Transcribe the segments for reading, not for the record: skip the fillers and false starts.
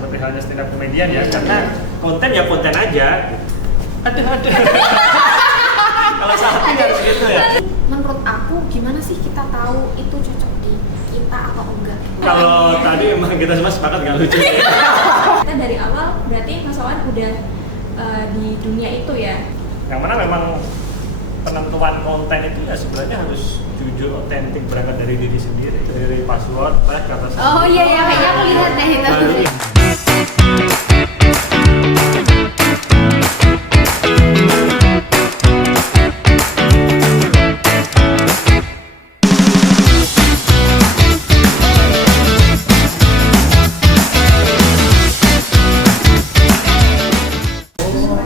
seperti halnya stand up komedian ya, karena konten ya konten aja. Aduh. Kalau sapi harus gitu ya. Menurut aku gimana sih kita tahu itu cocok di kita atau enggak? Kalau tadi emang kita semua sepakat nggak lucu ya. Kita dari awal berarti Mas Wawan udah di dunia itu ya. Yang mana memang penentuan konten itu ya sebenarnya harus jujur, otentik, berangkat dari diri sendiri, dari password, tag, kata sandi. Oh iya kayaknya aku lihat deh itu.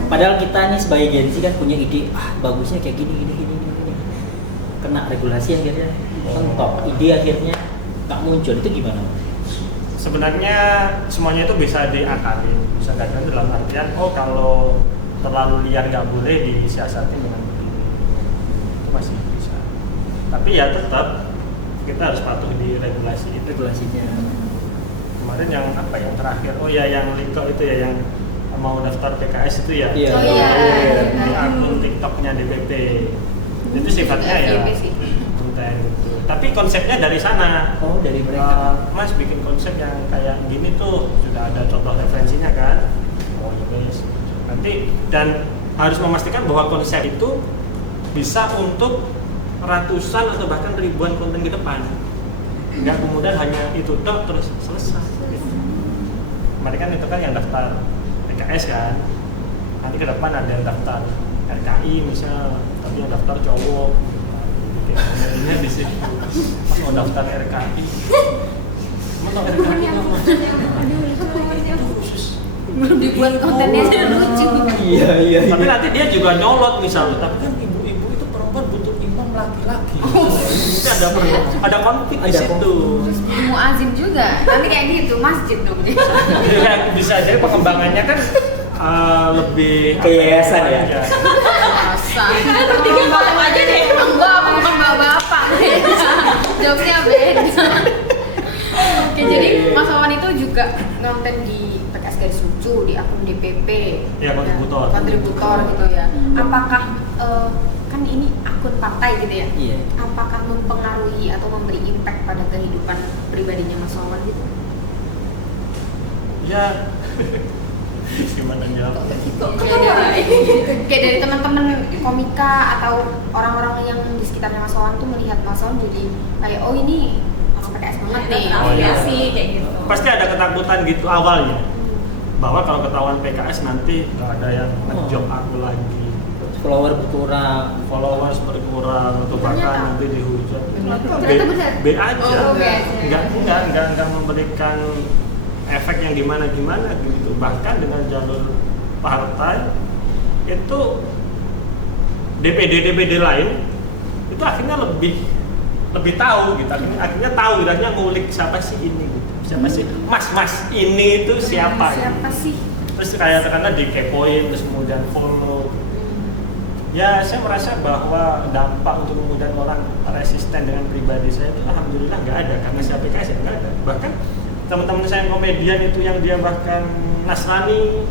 Padahal kita nih sebagai Gen Z kan punya ide, bagusnya kayak gini. Kena regulasi akhirnya, mentok. Ide akhirnya nggak muncul, itu gimana? Sebenarnya semuanya itu bisa diakalin, bisa diakalin dalam artian, kalau terlalu liar nggak boleh disiasatin dengan begini. Itu masih bisa. Tapi ya tetap kita harus patuh di regulasi itu. Regulasinya. Kemarin yang terakhir, yang Liko itu ya, yang mau daftar PKS itu ya. Iya. Oh iya. Di akun TikToknya DPP. Itu sifatnya ya konten gitu. Tapi konsepnya dari sana. Oh, dari mereka. Mas bikin konsep yang kayak gini tuh sudah ada contoh referensinya kan? Oh ya guys. Nanti dan harus memastikan bahwa konsep itu bisa untuk ratusan atau bahkan ribuan konten ke depan. Enggak kemudian hanya itu dok terus selesai. Gitu. Kemarin kan itu kan yang daftar PKS kan. Nanti ke depan ada yang daftar RKI misal, tapi yang daftar cowok. Ini di situ. Pas mau daftar RKI. Mana RKI apa? Belum dibuat kontennya sudah lucu. Iya. Tapi nanti dia juga nyolot misalnya, tapi kan ibu-ibu itu perempuan butuh imam laki-laki. Itu ada konflik di situ. Muazim juga. Nanti kayak gitu masjid dong. Bisa jadi pengembangannya kan lebih Ke yayasan ya? Masa. Bertiga ngomong aja deh. Enggak, aku bukan bapak-bapak. Jawabnya beda. Oke, jadi Mas Wawan itu juga ngonten di PKS Garis Lucu, di akun DPP. Ya, kontributor. Kontributor gitu ya. Apakah kan ini akun partai gitu ya? Iya. Apakah mempengaruhi atau memberi impact pada kehidupan pribadinya Mas Wawan gitu? Ya. Gimana jawab? Kayak dari teman-teman komika atau orang-orang yang di sekitarnya Mas Wawan tuh melihat Mas Wawan jadi kayak ini orang PKS banget nih. Afiliasi kayak gitu. Pasti ada ketakutan gitu awalnya. Bahwa kalau ketahuan PKS nanti nggak ada yang ngejob aku lagi. Followers berkurang atau bahkan nanti dihujat. Ternyata benar. B aja. Oh, B aja. Enggak memberikan efek yang gimana gitu. Bahkan dengan jalur partai itu DPD lain itu akhirnya lebih tahu gitu. Akhirnya tahu gitu, akhirnya ngulik siapa sih ini gitu. Siapa sih mas ini itu siapa sih? Terus kayak karena dikepoin terus kemudian follow. Ya, saya merasa bahwa dampak untuk kemudian orang resisten dengan pribadi saya itu alhamdulillah nggak ada, karena saya PKS ya nggak ada. Bahkan teman-teman saya yang komedian itu yang dia bahkan Nasrani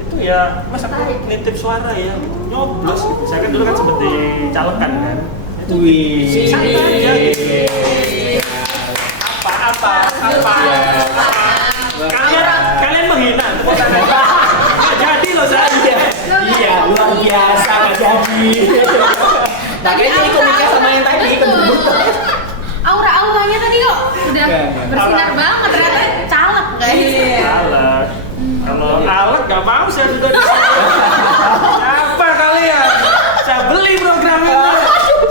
itu ya, mas aku nitip suara ya, nyoblos gitu. Saya kan dulu kan seperti calekan kan. Wih. Santai ya gitu. Apa? Kalian menghina. Nggak jadi loh saya. Iya, luar biasa nggak jadi. Nah, kayaknya ini komika sama yang tadi kontributor. Aura-auranya tadi kok udah bersinar banget, ternyata caleg guys. Caleg. Kalau caleg nggak mau saya sudah di sini. Apa kalian? Saya beli program ini.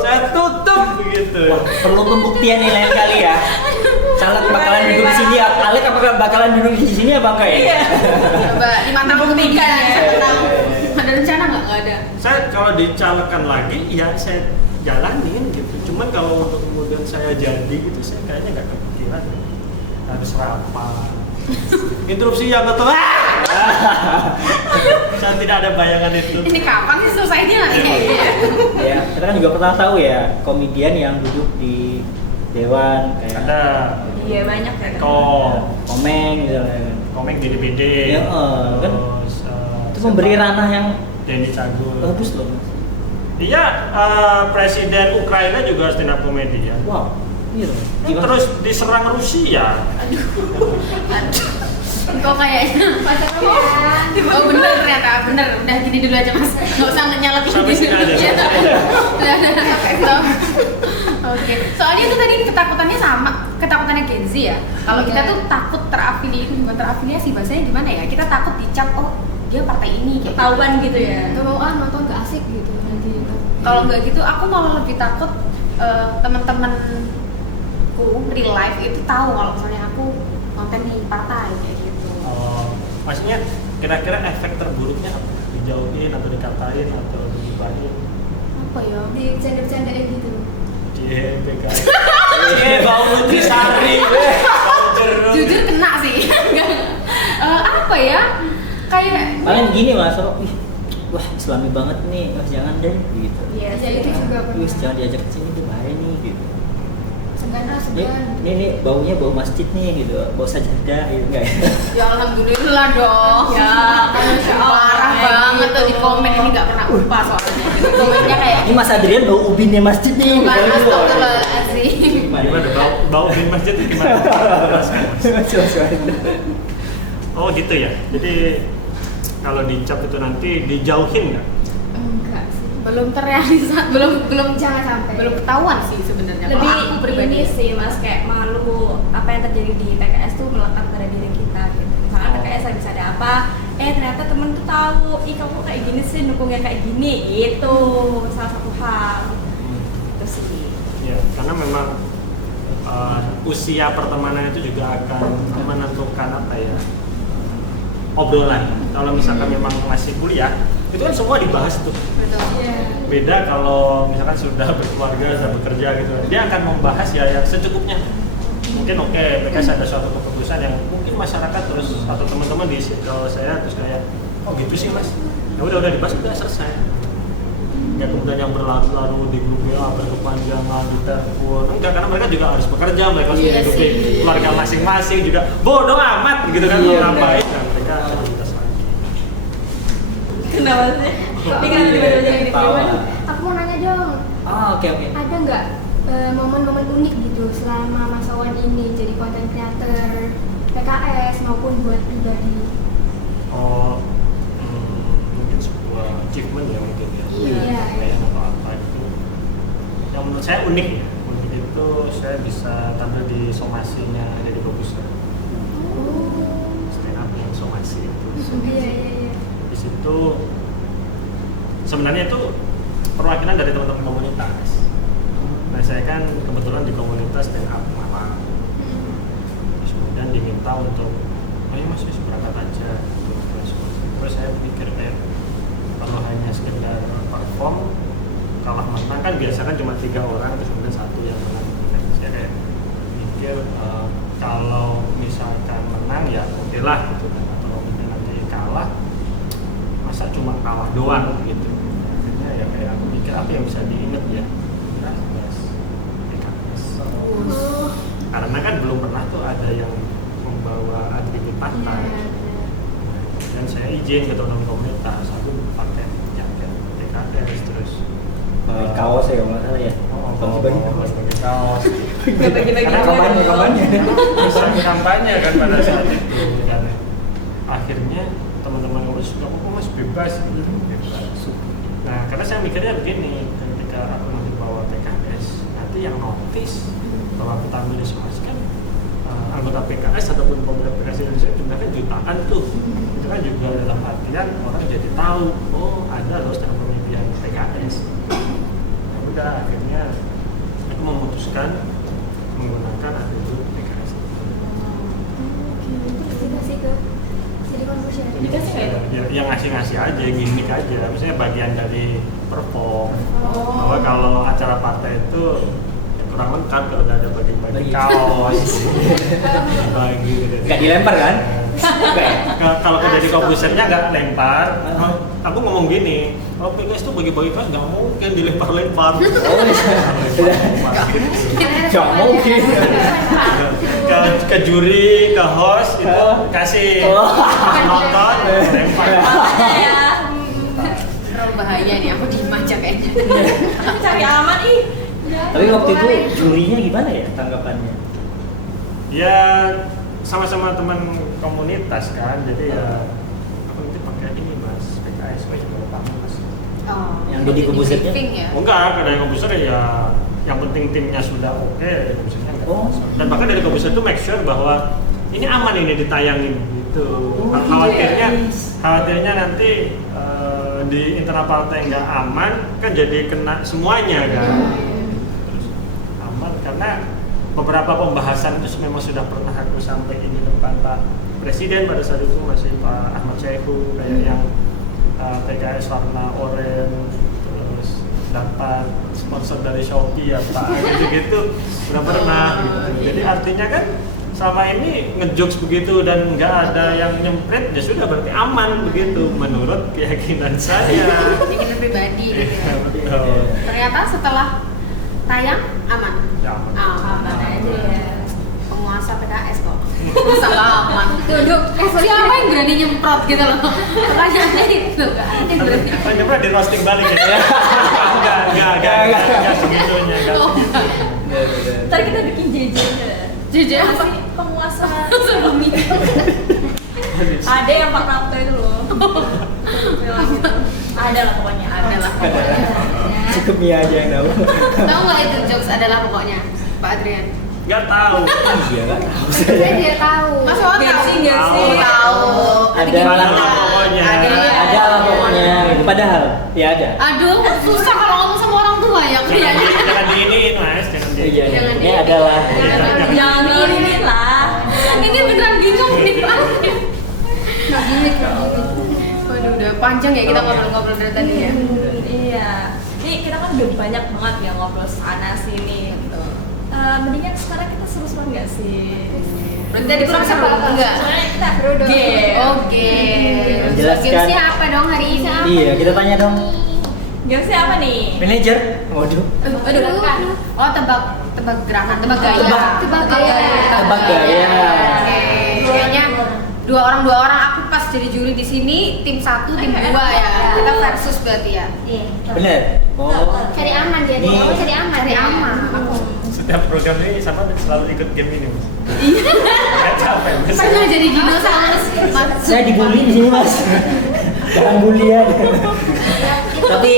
Saya tutup begitu. Perlu pembuktian nih lain kali ya. Caleg bakalan duduk di sini, Alek apakah bakalan duduk di sini apa enggak ya? Iya. Coba 5 tahun kemudian siapa tahu. Ada rencana nggak? Nggak ada. Saya kalau dicalekkan lagi, ya saya jalanin gitu. Cuman kalau untuk kemudian saya jadi gitu, saya kayaknya nggak kepikiran. Harus rapat. Interupsi yang betul. Saya tidak ada bayangan itu. Ini kapan sih selesainya lagi? Ya, kita kan juga pernah tahu ya komedian yang duduk di dewan kayak Ada Iya banyak ya. Komeng Komeng gitu kan. Komeng Bede-Bede. Ya, kan? Terus Itu memberi ranah yang Denny Cagur. bagus loh. Iya, Presiden Ukraina juga stand up comedy ya. Wow. Iya loh. Terus diserang Rusia. Kok kayaknya oh bener ternyata bener, udah gini dulu aja mas, nggak usah nyalep Sampai sini aja. Iya, udah stop. Oke, soalnya itu tadi ketakutannya sama, ketakutannya Gen Z ya. Kalau kita tuh takut terafiliasi, bukan terafiliasi, bahasanya gimana ya? Kita takut dicap, oh dia partai ini, kayak Ketahuan gitu ya. nggak mau nonton nggak asik gitu nanti. Kalau nggak gitu, aku malah lebih takut teman-temanku real life itu tahu kalau misalnya aku nonton di partai kayak gitu. Maksudnya kira-kira efek terburuknya apa? Dijauhin atau dikatain atau digibahin? Apa ya? Di bercanda-bercandain gitu. PKS. Bau nutrisari. Bau jeruk. Jujur kena sih. Apa ya? Kayak Paling gini mas, ih, wah Islami banget nih, wah jangan deh gitu. Iya, ya itu juga pernah. Wih jangan diajak ke sini tuh bahaya nih gitu. segan. Ini baunya bau masjid nih gitu, bau sajadah gitu enggak ya? Ya alhamdulillah dong. Ya, Masya Allah, parah banget tuh di komen ini nggak pernah lupa soalnya. Gitu. Komennya kayak Ini Mas Adrian bau ubinnya masjid nih. bukan gitu. astagfirullahaladzim. Gimana bau bin masjid itu gimana? Jelaskan, Mas. Oh gitu ya. Jadi kalau dicap itu nanti dijauhin nggak? Enggak sih. Belum terrealisasi, belum Jangan sampai. belum ketahuan sih sebenarnya. Kalau Lebih aku pribadi ini sih mas, kayak malu apa yang terjadi di PKS tuh melekat pada diri kita gitu. Misalkan PKS habis ada apa, ternyata temen tuh tahu, ih kamu kayak gini sih, dukungnya kayak gini, itu salah satu hal. Itu sih. Ya, karena memang usia pertemanan itu juga akan menentukan apa ya, obrolan. Kalau misalkan memang masih kuliah, itu kan semua dibahas tuh. betul. Iya. Beda kalau misalkan sudah berkeluarga, sudah bekerja gitu, dia akan membahas ya yang secukupnya. Mungkin PKS ada suatu keputusan yang mungkin masyarakat terus atau teman-teman di circle saya terus kayak, oh gitu sih mas, ya udah dibahas udah selesai. Ya kemudian yang berlalu-lalu di grup WA berkepanjangan di telepon, enggak, karena mereka juga harus bekerja, mereka harus Iya menghidupi sih. keluarga masing-masing juga bodoh amat gitu kan, mau ngapain, nah mereka aktivitas lagi. Kenapa sih? Ini kan tiba-tiba jadi Tawa. Aku mau nanya dong, Oke. ada nggak momen-momen unik gitu selama Mas Wawan ini jadi content creator PKS maupun buat pribadi? Oh, mungkin sebuah achievement ya mungkin ya. Iya. Kayak atau apa gitu. Yang menurut saya unik ya. Unik itu saya bisa tampil di somasinya jadi Bagus. Stand up yang somasi itu. Iya. Di situ sebenarnya itu perwakilan dari teman-teman komunitas. Nah saya kan kebetulan di komunitas stand up Malang. Terus kemudian diminta untuk, ayo mas berangkat aja. Terus saya pikir kayak kalau hanya sekedar perform kalah menang kan biasa kan cuma 3 orang terus kemudian 1 yang menang. Saya kayak mikir kalau misalkan menang ya oke lah gitu kan, atau mungkin nanti kalah masa cuma kalah doang gitu. Akhirnya ya kayak aku mikir apa yang bisa diingat ya, PKS. Karena kan belum pernah tuh ada yang membawa atribut partai. Dan saya izin ke teman-teman komunitas, aku pakai jaket PKS terus Kaos ya kalau nggak salah ya. bagi kaos. Nggak bagi-bagi Karena kampanye. bisa kampanye kan pada saat itu. Dan akhirnya teman-teman ngurus nggak apa-apa mas bebas. Nah karena saya mikirnya begini, ketika aku nanti bawa PKS, nanti yang notice bahwa aku tampil di somasi kan anggota PKS ataupun pemuda PKS Indonesia jumlahnya jutaan tuh. Itu kan juga dalam artian orang jadi tahu, oh ada loh stand up comedy yang PKS. Ya udah akhirnya aku memutuskan menggunakan atribut PKS. Terus dikasih ke jadi conversion. Dikasih nggak itu? Ya, yang ngasih-ngasih aja, gimmick aja. Maksudnya bagian dari perform. Oh. Bahwa kalau acara partai itu ya kurang lengkap kalau udah ada bagi-bagi kaos, bagi Nggak dilempar kan? Kalau ke Deddy Kobusernya nggak lempar, aku ngomong gini, kalau PKS tuh bagi-bagi kelas nggak mungkin dilempar-lempar. Gak mungkin. Ke juri, ke host itu kasih nonton, lempar. Ya. Terlalu bahaya nih, aku diem aja kayaknya. Cari aman ih. Tapi waktu itu jurinya gimana ya tanggapannya? Ya sama-sama teman komunitas kan, jadi ya aku nanti pakai ini mas, PKS kok juga kamu mas. Oh, Yang Deddy Kobusernya? briefing ya? Oh enggak, karena yang Kobuser ya yang penting timnya sudah oke, Deddy Kobusernya enggak. Oh. Dan bahkan Deddy Kobuser tuh make sure bahwa ini aman ini ditayangin gitu. Oh, Khawatirnya nanti di internal partai nggak aman kan jadi kena semuanya kan. Terus aman karena beberapa pembahasan itu memang sudah pernah aku sampaikan di depan Pak Presiden pada saat itu masih Pak Ahmad Syaihu kayak yang PKS warna oranye terus dapat sponsor dari Shopee ya Pak gitu-gitu sudah pernah gitu. Jadi artinya kan selama ini ngejokes begitu dan nggak ada yang nyempret ya sudah berarti aman begitu menurut keyakinan saya. Keyakinan pribadi gitu ya. Betul. Ternyata setelah tayang aman. Ya, aman. Aman aja Iya. ya. Penguasa PKS kok. Masalah aman. Duduk. Siapa yang berani nyemprot gitu loh? Pertanyaannya itu kan. Yang berani. Apa pernah di roasting balik ya? Enggak segitunya. Oh, Ntar kita bikin JJ. JJ apa? sih penguasa Sebelum itu. ada yang Pak Rapto itu loh. Bilang gitu. Ada lah pokoknya, ada lah. Cukup Mia aja yang tahu. Tahu nggak itu jokes adalah pokoknya Pak Adrian? Enggak tahu. Iya kan? Saya tidak tahu. Mas Wawan Nggak tahu? sih, nggak sih. Tahu. Ada Gimana? lah pokoknya. Ada lah pokoknya. Padahal ya ada. Aduh, susah kalau ngomong sama orang tua ya kayaknya. Jangan diiniin mas, jangan Iya, diiniin. Jangan ini adalah. Jangan ini lah. Ini beneran bingung nih Pak. Nggak gini kalau gitu. Waduh, udah panjang ya kita ngobrol-ngobrol dari tadi ya. Iya. Nih kita kan udah banyak banget ya ngobrol sana sini. Mendingan sekarang kita seru-seruan nggak sih? Berarti tadi kurang seru enggak? Soalnya kita Seru dong. game. Oke. Jelaskan. Gamesnya apa dong hari ini? Iya, kita tanya dong. Game sih apa nih? Manajer. Waduh. Aduh. Oh, tebak gerakan, tebak gaya. Tebak gaya. Tebak gaya. Oke. Kayaknya dua orang aku pas jadi juri di sini tim 1 tim 2 ya. Kita versus berarti ya. Iya. Bener. Oh. Cari aman dia. Nih. Kamu cari aman. Cari aman. Setiap program ini sama selalu ikut game ini mas. Nggak capek mas. Pernah jadi dinosaurus. Mas. Saya dibully di sini mas. Jangan bulian. Tapi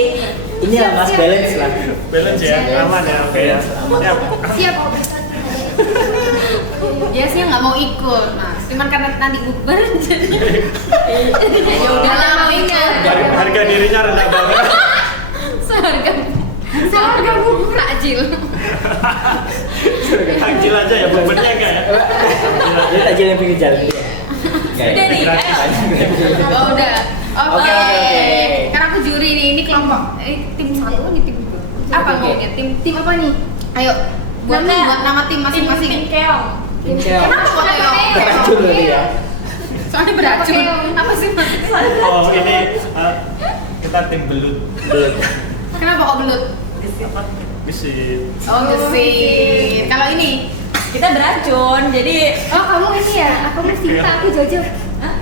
ini lah mas balance lah. Balance ya, aman ya, oke ya. Siap. Siap. Dia sih nggak mau ikut, Mas. Cuman karena nanti bukber jadi ya udahlah mau ikut. Harga dirinya rendah banget. Seharga bubur takjil. Takjil aja ya, bebannya enggak ya. Jadi takjil yang pinggir jalan. Udah nih, ayo. Oh udah. Oke, oke. Karena aku juri nih, ini kelompok tim 1 nih tim 2. Apa Oke. maunya? Tim apa nih? Ayo buat nama tim masing-masing. Tim keong. Tim keong. Kenapa kok keong? Beracun berarti ya. Soalnya beracun. Apa sih Mas? Oh ini kita tim belut. Kenapa kok belut? Apa? Gesit. Oh gesit. Kalau ini Kita beracun, jadi Oh kamu ini ya? Aku mesti aku Jojo.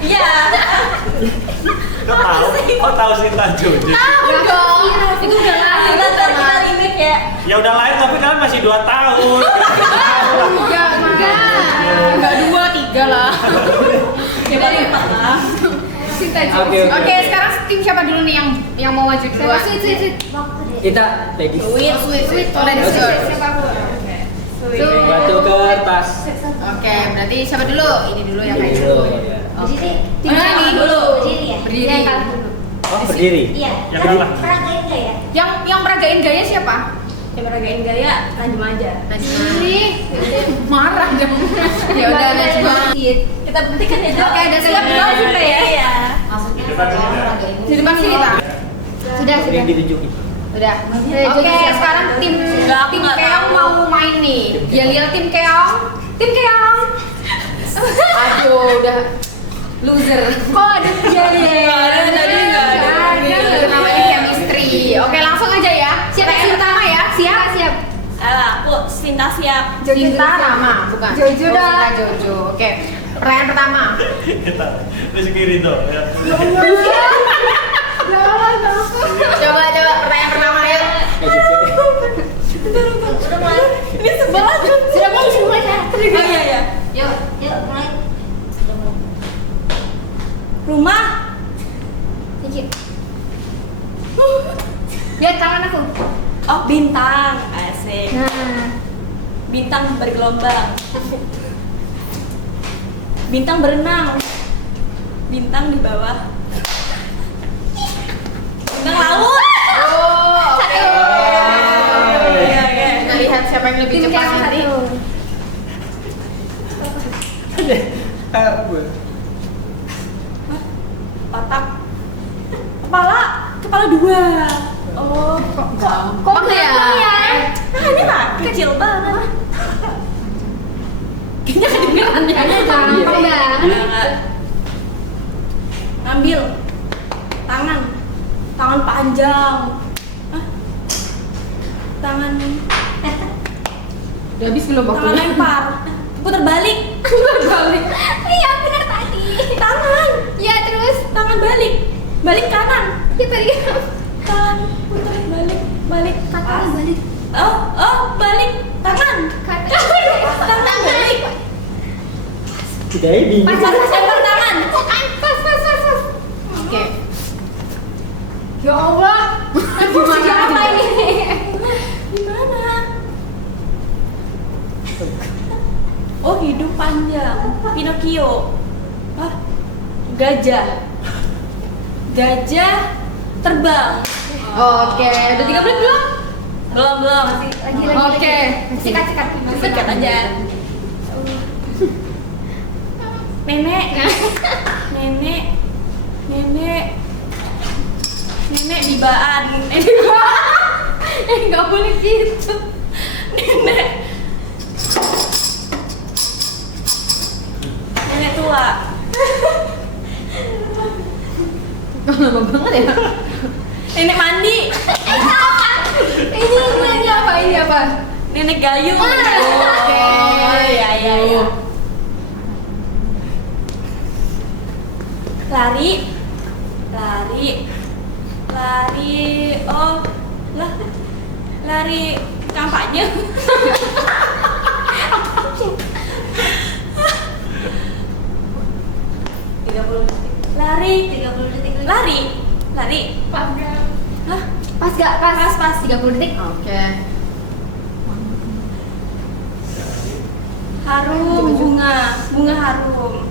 iya. Kau tahu? Kau tahu Sinta Jojo? tahu dong. Itu udah lahir Kita Mas. limit ya. Ya udah lahir tapi kalian masih 2 tahun. Enggak. 2, 3 lah. Coba lipat lah. Cinta Oke, oke, Oke, oke. sekarang tim siapa dulu nih yang mau maju duluan? Sweet. Kita ladies. Sweet. Oh, dan Oke. sweet. Siapa aku? Batu kertas. Oke, berarti siapa dulu? Ini dulu ya kayak Dulu, ya. Berdiri. Tim siapa dulu? Berdiri ya? Berdiri. Yang kalah dulu. Oh berdiri. Iya. Yang kalah. Peragain nggak ya? Yang meragain gaya siapa? Yang meragain gaya, Najma aja. Ih, marah dong. Ya udah Najma. Kita buktikan ya. Oke, udah siap. Kita ya. Iya. Di depan sini, Pak. Sudah. Yang ditunjukin. Udah. Jadi Oke, siapa? sekarang tim Aku nggak Keong tahu. mau main nih. Ya lihat tim Keong. Tim Keong. Aduh, udah Loser. Kok ada dia? Nggak ada, tadi nggak ada. Itu namanya chemistry. Oke, langsung aja ya. Pertanyaan pertama ya. Siap, siap. Aku Sinta siap. Jojo Cinta dulu, siap. Rama, bukan. Jojo Oh, dah. Cinta Jojo. Oke. Pertanyaan pertama. Kita Rizky Ridho ya. Coba pertanyaan pertama ya. Ini sebel aku. Sudah mulai ya. Oh iya ya. Yuk mulai. Rumah. Dikit. Lihat tangan aku. Oh, bintang. Asik. Nah, Bintang bergelombang. Bintang berenang. Bintang di bawah. Bintang laut. Oh, oke. Iya, iya. Kita lihat siapa yang lebih tim cepat yang nanti. satu. Otak. Kepala dua. Oh, Kok Kok gampang ya? gampang ya? Nah, ini mah kecil banget. Kayaknya kedengeran ya. Gampang dah. Nggak. Ngambil tangan panjang. Hah? Tangan Udah habis belum tangan waktunya? lempar. Putar balik. Iya benar tadi. Tangan. Ya terus. Tangan balik. Balik kanan. Ya tadi. Tangan putar balik. Kata balik. Oh, balik tangan. Kata. Tangan balik. Tidak ini. Pas lempar tangan. Pas. Oke. Ya Allah. Gimana Apa ini? Gimana? Oh, hidung panjang. Pinocchio. Hah? Gajah terbang. Oke, udah 3 menit belum? Belum. Lagi. Oke. Sikat. Sikat aja. Nenek di baan. Nggak boleh gitu. Nenek tua. Lama banget ya. Nenek mandi. Ini apa? Nenek gayung. Oke. Iya. Lari. Oh, lah. Lari kampanye. Lari. 30 detik Lari. Hah? Pas gak? Pas 30 detik. Oke. Harum bunga harum.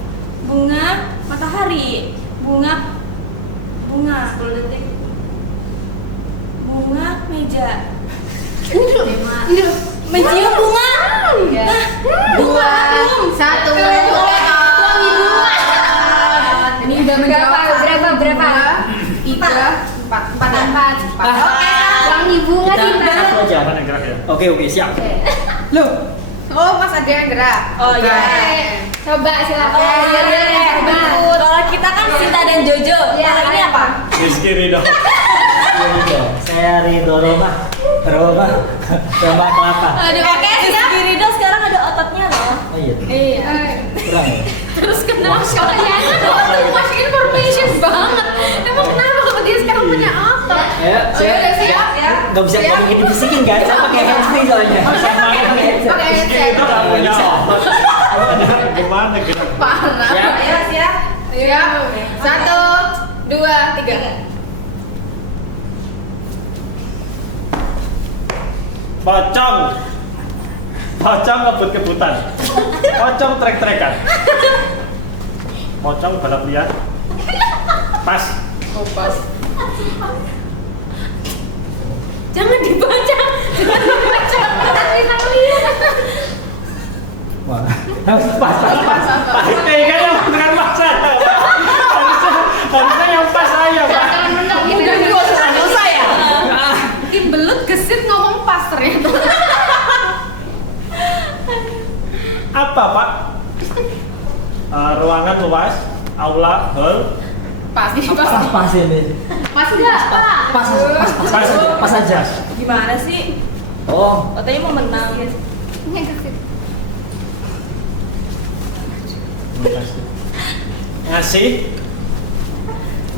Bunga matahari. Bunga 10 detik. Bunga meja. Mencium bunga. Nah, bunga harum. 1. Wangi bunga. Ini udah menjawab. Berapa? 3, 4. Oke, wangi bunga Kita Cinta. satu aja. Mana gerak ya? Oke, siap. Loh. Oh, Mas Adrian gerak. Oh, iya. Coba silakan. Iya. Coba. Kalau kita kan Sinta dan Jojo. Iya, Kalau ini apa? Rizky Ridho. Saya Ridho Roma kelapa. Aduh, Rizky Ridho sekarang ada ototnya loh. Oh iya. Iya. Kurang ya? Terus kenapa? Kayaknya too much information banget. Emang kenapa kalau dia sekarang punya apa? Ayo, Oke, udah siap? Nggak bisa Siap? ngomongin dibisikin kan? Saya pakai handsfree soalnya. Saya pakai headset. Oke, Rizky siap. itu nggak punya otot. Gimana gerak? Parah. Siap. Siap. 1, 2, 3. Pocong ngebut-kebutan. Pocong trek-trekan. Pocong balap liar. Pas. Oh, pas. Jangan dibaca. Wah, pas. Pasti kan yang dengan pas saya. Harusnya yang pas saya, Pak. Udah dosa ya? Tim belut gesit ngomong pas ternyata. Apa, Pak? Ruangan luas, aula hall. Pas ini Pas pas. pas ini. Pas enggak, Pak? Pas aja. Gimana sih? Oh, Katanya mau menang. Ngasih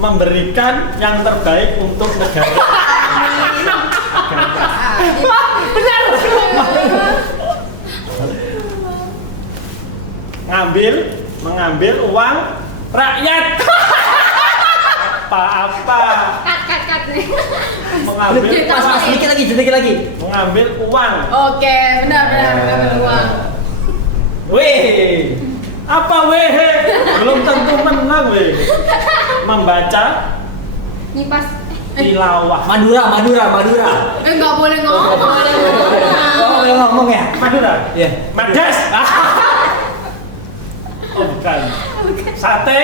memberikan yang terbaik untuk negara. Mengambil uang rakyat. Apa-apa. Cut. Mengambil pas sedikit lagi. mengambil uang. Oke, benar mengambil uang. Weh. Apa weh? Belum tentu menang weh. Membaca Nyipas. tilawah. Madura. Enggak boleh ngomong. Oh, boleh ngomong ya? Madura. Iya. Madas. Oh bukan. Sate.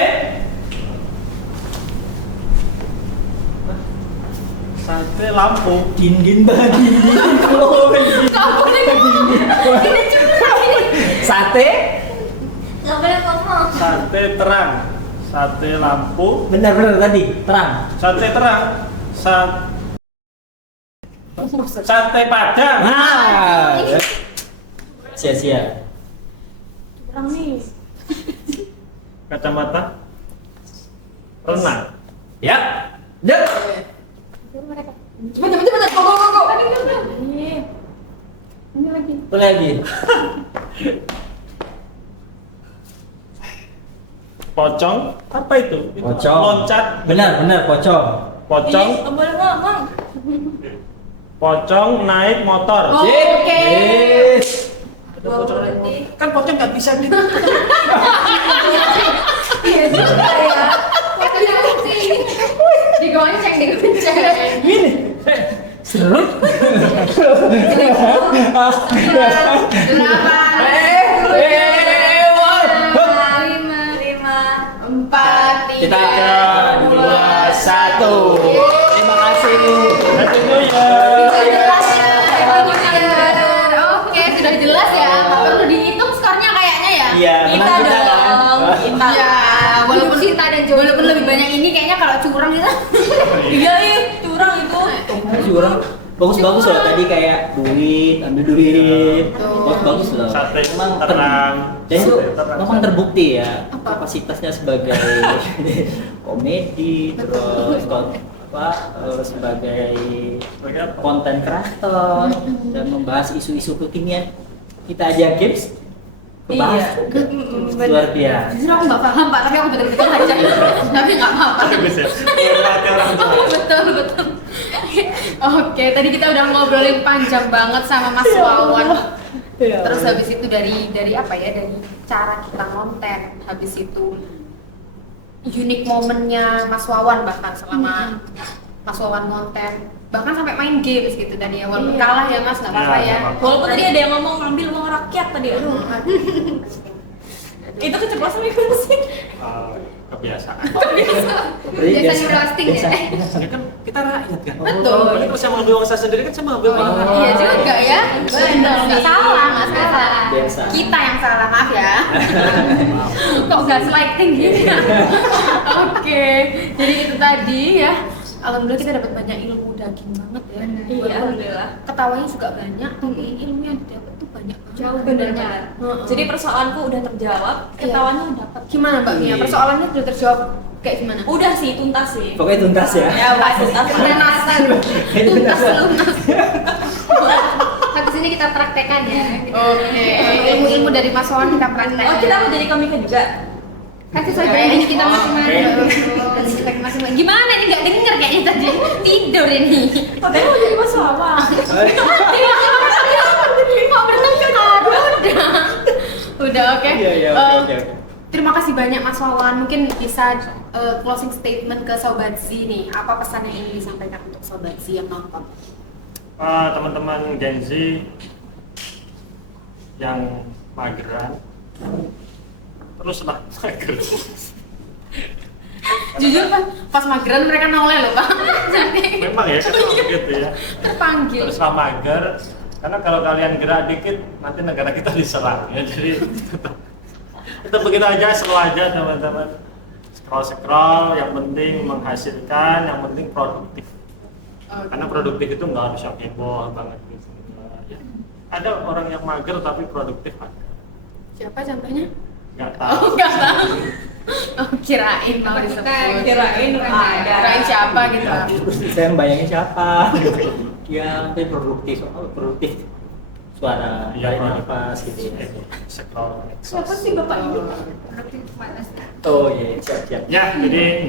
Sate lampu. Dindin bagi. Enggak boleh ngomong. Ini curang ini. Sate. Nggak boleh ngomong. Sate terang. Sate lampu. Benar tadi. Terang. Sate terang. Sate padang. Nah. Sia-sia. Kurang nih. Kacamata renang. Ya. Dek. Cepat. Go. Ini lagi. Lagi. Pocong. Apa itu? Pocong. Loncat. Benar pocong. Pocong. Nggak boleh ngomong. Pocong naik motor. Oh. Oke. Ada pocong naik motor. Kan pocong nggak bisa gitu. Iya juga ya. Katanya kucing. Digonceng. Gini. Seru. Lima. 4, 3, Kita 2, 2, 1. Terima kasih. Happy New Sudah Year. jelas ya. Oke, sudah jelas ya. Nggak perlu dihitung skornya kayaknya ya. Iya. Kita menang kan? dong. Kita. Ya, walaupun Cinta dan jodoh. walaupun lebih banyak ini kayaknya kalau curang kita. Iya curang itu. Curang. Bagus loh tadi kayak duit, ambil duit. Bagus loh. Sate Memang terang. Dan itu Sate terang. memang terbukti ya Apa? kapasitasnya sebagai komedi, terus sebagai Sebagai apa? konten kreator dan membahas isu-isu kekinian kita aja games kebahas Iya. juga. Luar biasa. Jujur aku nggak paham Pak, tapi aku betul-betul aja. Tapi nggak apa-apa. Bagus ya. Hormati orang tua. Betul. Oke, tadi kita udah ngobrolin panjang banget sama Mas Wawan. Ya. Terus habis itu dari apa ya? Dari cara kita konten. Habis itu unik momennya Mas Wawan bahkan selama Mas Wawan konten. Bahkan sampai main games gitu tadi ya. Walaupun Iya. kalah ya Mas, nggak apa-apa Iya, ya. nggak apa-apa. Walaupun tadi ada yang ngomong ngambil uang rakyat tadi, aduh. Itu keceplosan itu sih. Kebiasaan. Biasanya roasting ya. Ya kan kita rakyat kan. Betul. Jadi kalau saya mengambil uang saya sendiri kan saya mengambil uang rakyat. Iya juga ya. Benar, nggak salah, nggak salah. Biasa. Kita yang salah, maaf ya. Kok gaslighting gitu. Oke, jadi itu tadi ya. Alhamdulillah kita dapat banyak ilmu daging banget ya. Iya, Walaupun alhamdulillah. ketawanya juga banyak, tapi ilmu yang didapat tuh banyak banget. Jauh Benar-benar. Heeh. Jadi persoalanku udah terjawab, ketawanya dapat. Gimana Mbak Mia? Persoalannya sudah terjawab kayak gimana? Udah sih, tuntas sih. Pokoknya tuntas ya. Ya, udah tuntas. Penasaran. Tuntas lunas. Habis ini kita praktekkan ya. Oke, ilmu-ilmu dari Mas Wawan kita praktek. Oh, kita mau jadi komika juga. Kan sesuai branding kita masing-masing. Masing-masing. Gimana ini nggak denger kayaknya tadi tidur ini. Katanya mau jadi Mas Wawan. Kok bertengkar? Udah oke. Iya, oke. Terima kasih banyak Mas Wawan. Mungkin bisa closing statement ke Sobat Z nih. Apa pesan yang ingin disampaikan untuk Sobat Z yang nonton? Teman-teman Gen Z yang mageran, teruslah mager. Jujur kan, pas mageran mereka noleh loh Pak. Jadi Memang ya kan gitu ya. terpanggil. Teruslah mager, karena kalau kalian gerak dikit nanti negara kita diserang ya. Jadi tetap begitu aja, slow aja teman-teman. scroll, yang penting menghasilkan, yang penting produktif. Karena produktif itu nggak harus yang heboh banget gitu. Ya. Ada orang yang mager tapi produktif ada. Siapa contohnya? Nggak tahu. Nggak tahu. Oh, kirain mau disebut. Kirain ada. Kirain siapa gitu. Saya bayangin siapa yang produktif, produktif suara Iya, tarik produktif. nafas gitu ya. Scroll. Siapa sih bapak ini? Produktif malas. Oh iya, siap. Ya, jadi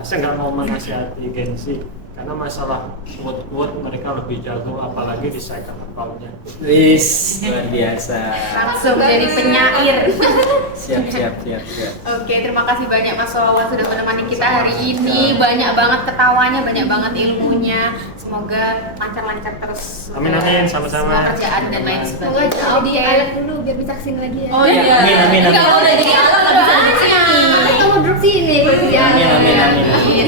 saya nggak mau menasihati Gen Z karena masalah quote mereka lebih jago, apalagi di second account-nya. Wis, luar biasa. Langsung jadi penyair. Siap. Oke, terima kasih banyak Mas Wawan sudah menemani kita hari ini. Banyak banget ketawanya, banyak banget ilmunya. Semoga lancar-lancar terus. Amin, sama-sama. Semua kerjaan dan lain Semoga sebagainya. jadi alat dulu biar bisa kesini lagi ya. Oh iya. Amin. Kalau udah jadi alat nggak bisa di sini. Kita mau duduk sini kalau jadi alat. Amin.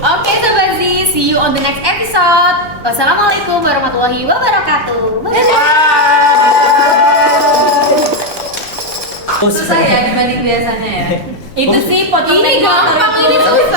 Oke Sobat Z, see you on the next episode. Wassalamualaikum warahmatullahi wabarakatuh. Susah ya dibanding biasanya ya. Itu sih potong Ini gampang, ini susah.